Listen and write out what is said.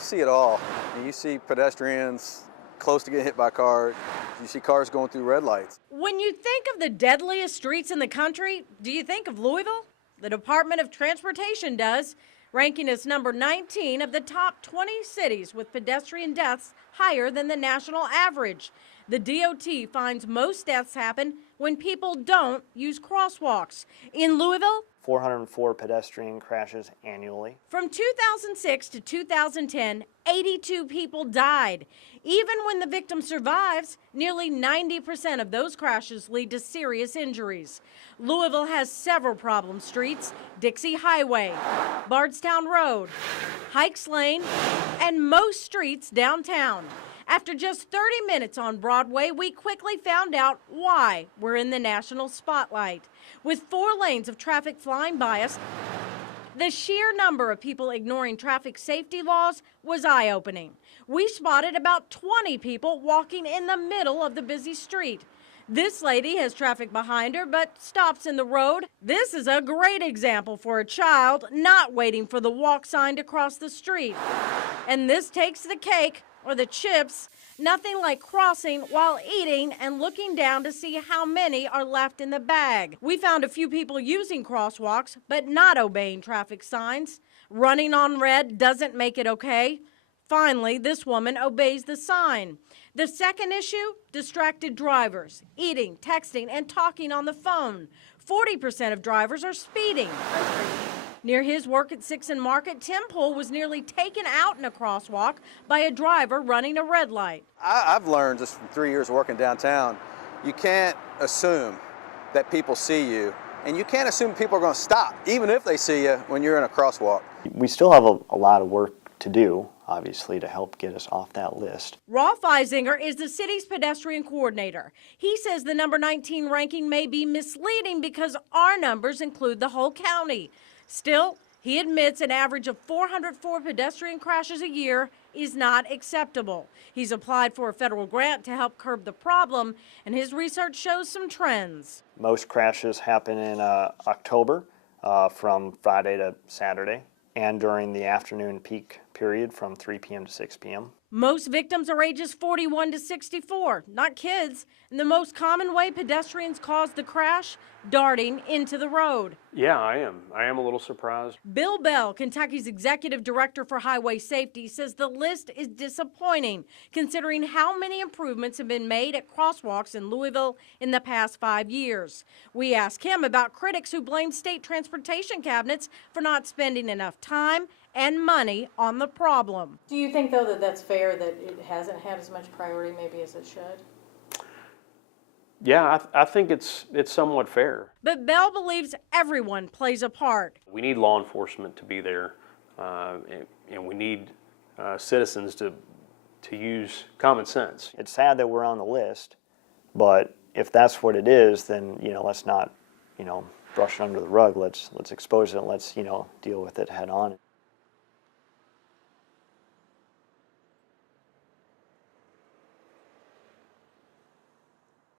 you see it all. You see pedestrians close to getting hit by cars. You see cars going through red lights. When you think of the deadliest streets in the country, do you think of Louisville? The Department of Transportation does, ranking as number 19 of the top 20 cities with pedestrian deaths higher than the national average. The DOT finds most deaths happen when people don't use crosswalks. In Louisville, 404 pedestrian crashes annually. from 2006 to 2010, 82 people died. Even when the victim survives, nearly 90% of those crashes lead to serious injuries. Louisville has several problem streets: Dixie Highway, Bardstown Road, Hikes Lane, and most streets downtown. After just 30 minutes on Broadway, we quickly found out why we're in the national spotlight. With 4 lanes of traffic flying by us, the sheer number of people ignoring traffic safety laws was eye-opening. We spotted about 20 people walking in the middle of the busy street. This lady has traffic behind her but stops in the road. This is a great example for a child not waiting for the walk sign to cross the street. And this takes the cake, or the chips. Nothing like crossing while eating and looking down to see how many are left in the bag. We found a few people using crosswalks but not obeying traffic signs. Running on red doesn't make it okay. Finally, this woman obeys the sign. The second issue, distracted drivers, eating, texting, and talking on the phone. 40% of drivers are speeding. Near his work at 6th and Market, Tim Poole was nearly taken out in a crosswalk by a driver running a red light. I've learned just from 3 years working downtown, you can't assume that people see you, and you can't assume people are going to stop, even if they see you when you're in a crosswalk. We still have a lot of work to do, obviously, to help get us off that list. Rolf Eisinger is the city's pedestrian coordinator. He says the number 19 ranking may be misleading because our numbers include the whole county. Still, he admits an average of 404 pedestrian crashes a year is not acceptable. He's applied for a federal grant to help curb the problem, and his research shows some trends. Most crashes happen in October from Friday to Saturday, and during the afternoon peak period from 3 p.m. to 6 p.m. Most victims are ages 41 to 64, not kids. And the most common way pedestrians cause the crash, darting into the road. Yeah, I am. I am a little surprised. Bill Bell, Kentucky's executive director for highway safety, says the list is disappointing, considering how many improvements have been made at crosswalks in Louisville in the past 5 years. We asked him about critics who blame state transportation cabinets for not spending enough time and money on the problem. Do you think, though, that that's fair, that it hasn't had as much priority maybe as it should? Yeah, I think it's somewhat fair. But Bell believes everyone plays a part. We need law enforcement to be there, and we need citizens to use common sense. It's sad that we're on the list, but if that's what it is, then let's not brush it under the rug. Let's expose it and let's deal with it head on.